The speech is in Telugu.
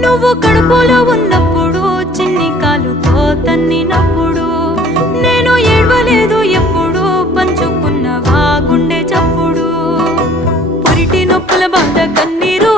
నువ్వు కడుపులో ఉన్నప్పుడు చిన్ని కాలుతో తన్నినప్పుడు నేను ఏడవలేదు ఎప్పుడు పంచుకున్నవా గుండె చప్పుడు పురిటి నొప్పుల బాధ కన్నీరు